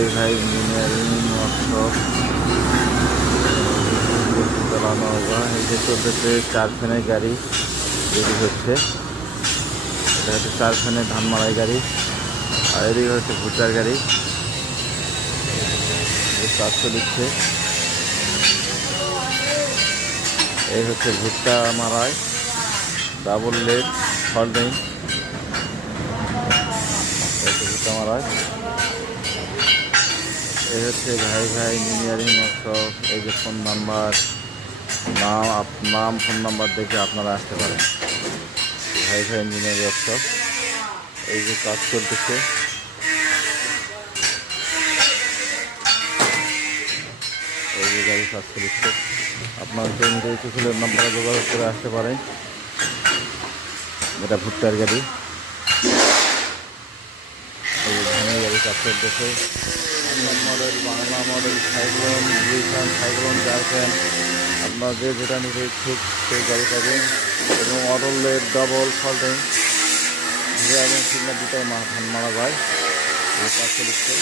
ভাই ভাই engineering workshop চালানো হোগা। এই যে চলতেছে 4 ফ্যানের গাড়ি রেডি হচ্ছে। এটা হচ্ছে 4 ফ্যানের ধান মাড়াই গাড়ি, আর এদিকে হচ্ছে ভুট্টার গাড়ি। কাজ চলছে, এই হচ্ছে ভুট্টা মাড়াই ডাবল লেট ফল্ডিং। ভুট্টা মাড়াই এই হচ্ছে ভাই ভাই ইঞ্জিনিয়ারিং ওয়ার্কশপ। এই যে ফোন নাম্বার, নাম ফোন নাম্বার দেখে আপনারা আসতে পারেন। ভাই ভাই ইঞ্জিনিয়ারিং ওয়ার্কশপ, এই যে কাজ চলতেছে। এই যে গাড়ি কাজ চলছে, আপনার জমিতে ফুলের নাম্বারে যোগাযোগ করে আসতে পারেন। এটা ভুট্টার গাড়ি, এই যে ধানের গাড়ি কাজ চলতেছে। মডেল, বাংলা মডেল, সাইক্লোন, দুইখান সাইক্লোন, 4 ফ্যান, আপনার যে যেটা নিতে ইচ্ছুক সেই গাড়ি পাবেন। এবং অটল লেট ডাবল ফল্টিং এবং সিগনাল দুটাই ধান মারা যায়, কাজ চলছে।